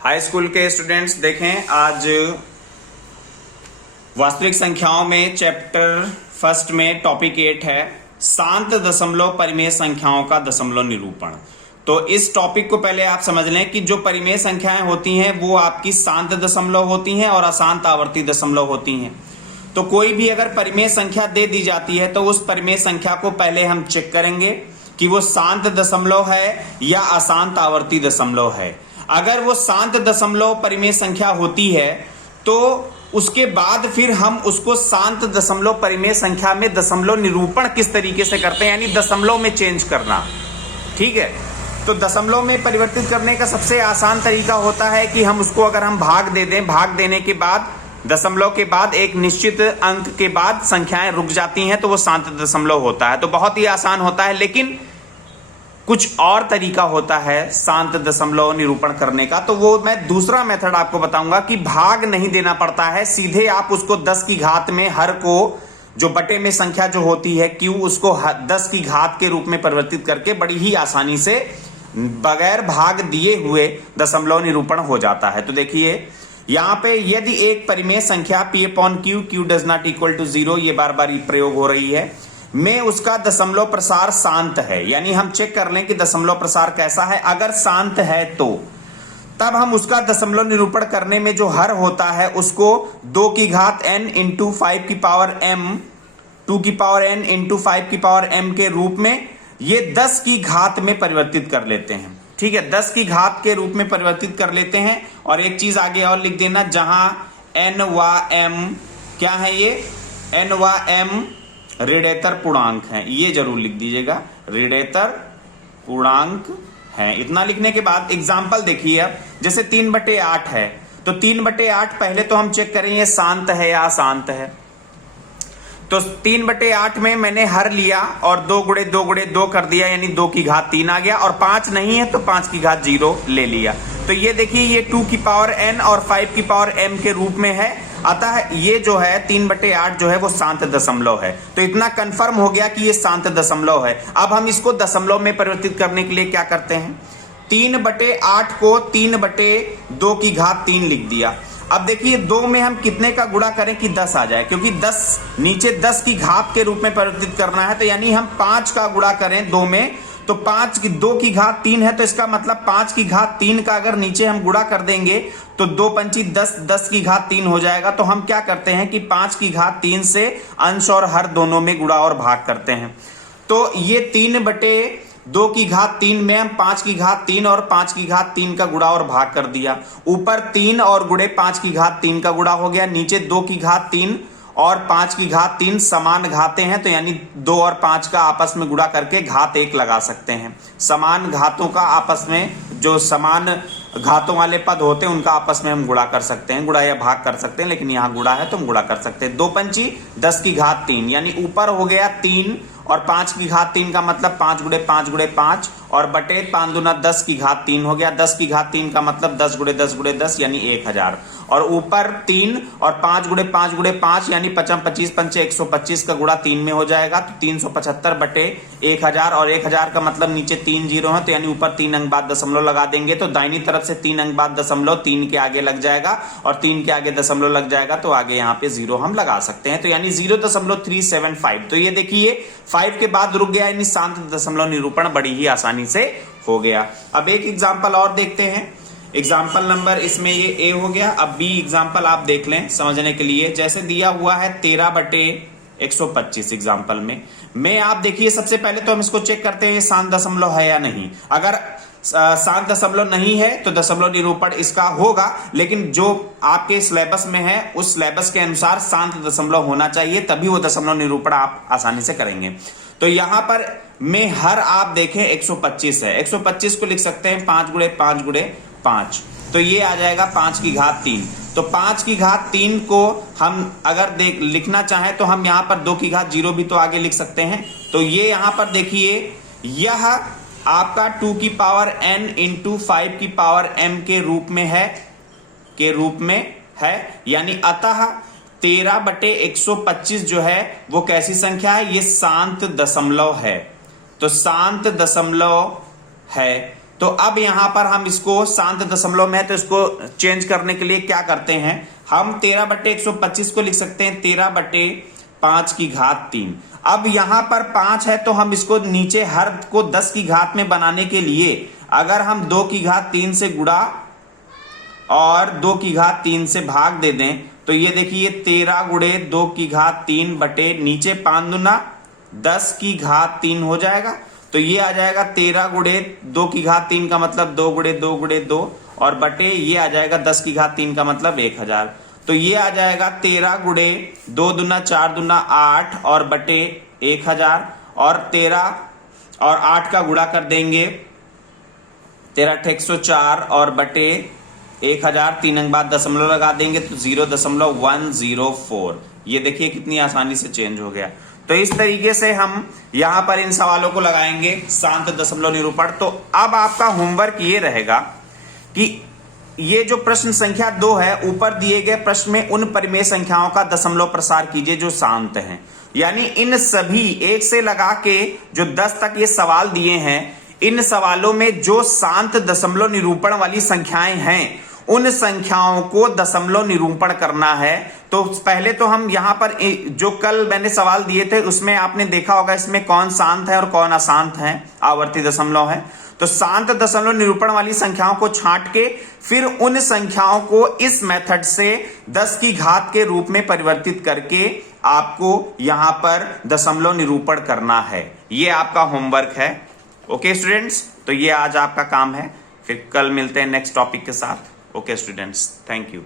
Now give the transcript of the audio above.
High school के students देखें, आज वास्तविक संख्याओं में चैप्टर फर्स्ट में टॉपिक 8 है शांत दशमलव परिमेय संख्याओं का दशमलव निरूपण। तो इस टॉपिक को पहले आप समझ लें कि जो परिमेय संख्याएं होती हैं वो आपकी शांत दशमलव होती हैं और अशांत आवर्ती दशमलव होती हैं। तो कोई भी अगर परिमेय संख्या दे दी जाती है तो उस परिमेय संख्या को पहले हम चेक करेंगे कि वो शांत दशमलव है या अशांत आवर्ती दशमलव है। अगर वो शांत दशमलव परिमेय संख्या होती है तो उसके बाद फिर हम उसको शांत दशमलव परिमेय संख्या में दशमलव निरूपण किस तरीके से करते हैं, यानी दशमलव में चेंज करना। ठीक है, तो दशमलव में परिवर्तित करने का सबसे आसान तरीका होता है कि हम उसको अगर हम भाग दे दें, भाग देने के बाद दशमलव के बाद एक निश्चित अंक के बाद संख्याएं रुक जाती हैं तो वो शांत दशमलव होता है। तो बहुत ही आसान होता है, लेकिन कुछ और तरीका होता है शांत दशमलव निरूपण करने का। तो वो मैं दूसरा मेथड आपको बताऊंगा कि भाग नहीं देना पड़ता है, सीधे आप उसको 10 की घात में हर को जो बटे में संख्या जो होती है q उसको 10 की घात के रूप में परिवर्तित करके बड़ी ही आसानी से बगैर भाग दिए हुए दशमलव निरूपण हो जाता है। तो देखिए यहां पे यदि एक परिमेय संख्या p upon q does not equal to 0, ये बार बार प्रयोग हो रही है, में उसका दशमलव प्रसार शांत है, यानी हम चेक कर लें कि दशमलव प्रसार कैसा है। अगर शांत है तो तब हम उसका दशमलव निरूपण करने में जो हर होता है उसको 2 की घात n इंटू 5 की पावर m 2 की पावर n इंटू 5 की पावर m के रूप में ये 10 की घात में परिवर्तित कर लेते हैं। ठीक है, 10 की घात के रूप में परिवर्तित कर लेते हैं। और एक चीज आगे और लिख देना, जहां n व m क्या है, ये n व m ऋणेतर पूर्णांक हैं, ये जरूर लिख दीजिएगा, ऋणेतर पूर्णांक हैं। इतना लिखने के बाद एग्जाम्पल देखिए, अब जैसे 3/8 है तो 3/8 पहले तो हम चेक करें ये शांत है या अशांत है। तो 3/8 में मैंने हर लिया और 2 गुणे 2 गुणे 2 कर दिया, यानी 2 की घात 3 आ गया, और 5 नहीं है तो 5 की घात 0 ले लिया। तो ये देखिए ये 2 की पावर n और 5 की पावर m के रूप में है, अतः ये जो है 3/8 जो है वो शांत दशमलव है। तो इतना कंफर्म हो गया कि ये शांत दशमलव है। अब हम इसको दशमलव में परिवर्तित करने के लिए क्या करते हैं, 3/8 को 3/2 की घात 3 लिख दिया। अब देखिए 2 में हम कितने का गुणा करें कि 10 आ जाए, क्योंकि 10 नीचे 10 की घात के रूप में परिवर्तित करना है, तो यानी हम 5 का गुणा करें 2 में, तो 2 की घात 3 है, तो इसका मतलब 5 की घात 3 का अगर नीचे हम गुणा कर देंगे तो 2 पंची 10, 10 की घात 3 हो जाएगा। तो हम क्या करते हैं कि 5 की घात 3 से अंश और हर दोनों में गुणा और भाग करते हैं। तो ये 3/2 की घात 3 में हम 5 की घात 3 और 5 की घात 3 का गुणा और भाग कर दिया। ऊपर 3 और गुणे 5 की घात 3 का गुणा हो गया, नीचे 2 की घात 3 और 5 की घात 3 समान घातें हैं, तो यानी 2 और 5 का आपस में गुणा करके घात 1 लगा सकते हैं। समान घातों का आपस में, जो समान घातों वाले पद होते हैं उनका आपस में हम गुणा कर सकते हैं, गुणा या भाग कर सकते हैं, लेकिन यहाँ गुणा है तो हम गुणा कर सकते हैं। 2 पंची 10 की घात 3, यानी ऊपर हो गया 3 और 5 की घात 3 का मतलब 5 गुणे 5 गुणे 5 और बटे 5 दूना 10 की घात 3 हो गया। 10 की घात 3 का मतलब 10 गुणे 10 गुणे 10 यानी 1000, और ऊपर 3 और 5 गुणे 5 गुणे 5 यानी 55 25 पंचे 125 का गुणा 3 में हो जाएगा, तो 375 बटे 1000, और 1000 का मतलब नीचे 3 जीरो है, तो यानी ऊपर 3 अंक बाद दशमलव लगा देंगे, तो दाहिनी तरफ से 3 अंक बाद दशमलव 3 के आगे लग जाएगा, और 3 के आगे दशमलव लग जाएगा, तो आगे यहाँ पे 0 हम लगा सकते हैं, तो यानी 0.375। तो ये देखिए 5 के बाद रुक गया, यानी शांत दशमलव निरूपण बड़ी ही आसानी से हो गया। अब एक एग्जाम्पल और देखते हैं, एग्जाम्पल नंबर इसमें ये ए हो गया। अब बी एग्जाम्पल आप देख लें समझने के लिए, जैसे दिया हुआ है 13/125 एग्जाम्पल में आप देखिए सबसे पहले तो हम इसको चेक करते हैं शांत दशमलव है या नहीं। अगर शांत दशमलव नहीं है तो दशमलव निरूपण इसका होगा, लेकिन जो आपके सिलेबस में है उस सिलेबस के अनुसार शांत दशमलव होना चाहिए, तभी वो दशमलव निरूपण आप आसानी से करेंगे। तो यहां पर में हर आप देखें 125 है, 125 को लिख सकते हैं 5 गुणे 5 गुणे 5, तो ये आ जाएगा 5 की घात 3। तो 5 की घात 3 को हम अगर लिखना चाहें तो हम यहाँ पर 2 की घात 0 भी तो आगे लिख सकते हैं। तो ये यहाँ पर देखिए यह आपका 2 की पावर n इंटू 5 की पावर m के रूप में है, यानी अतः 13/125 जो है वो कैसी संख्या है, ये शांत दशमलव है। तो शांत दशमलव है तो अब यहां पर हम इसको शांत दशमलव में है तो इसको चेंज करने के लिए क्या करते हैं, हम 13/125 को लिख सकते हैं 13/5 की घात 3। अब यहां पर 5 है तो हम इसको नीचे हर को 10 की घात में बनाने के लिए अगर हम 2 की घात 3 से गुणा और 2 की घात 3 से भाग दे दें तो ये देखिए 13 गुणे 2 की घात 3 बटे नीचे 5 दूना 10 की घात 3 हो जाएगा। तो ये आ जाएगा 13 गुणे 2 की घात 3 का मतलब 2 गुणे 2 गुणे 2 और बटे ये आ जाएगा 10 की घात 3 का मतलब 1000। तो ये आ जाएगा 13 गुणे 2 दूना 4 दूना 8 और बटे 1000 और 13 और 8 का गुणा कर देंगे 13×104 और बटे 1000 3 अंक बाद दशमलव लगा देंगे तो 0.104। ये देखिए कितनी आसानी से चेंज हो गया। तो इस तरीके से हम यहां पर इन सवालों को लगाएंगे शांत दशमलव निरूपण। तो अब आपका होमवर्क ये रहेगा कि ये जो प्रश्न संख्या 2 है ऊपर दिए गए प्रश्न में उन परिमेय संख्याओं का दशमलव प्रसार कीजिए जो शांत हैं। यानी इन सभी 1 से लगा के जो 10 तक ये सवाल दिए हैं इन सवालों में जो शांत दशमलव निरूपण वाली संख्याएं हैं उन संख्याओं को दशमलव निरूपण करना है। तो पहले तो हम यहां पर जो कल मैंने सवाल दिए थे उसमें आपने देखा होगा इसमें कौन शांत है और कौन अशांत है, आवर्ती दशमलव है। तो शांत दशमलव निरूपण वाली संख्याओं को छांट के फिर उन संख्याओं को इस मेथड से 10 की घात के रूप में परिवर्तित करके आपको यहां पर दशमलव निरूपण करना है। ये आपका होमवर्क है। ओके स्टूडेंट्स, तो ये आज आपका काम है। फिर कल मिलते हैं नेक्स्ट टॉपिक के साथ। Okay students, thank you.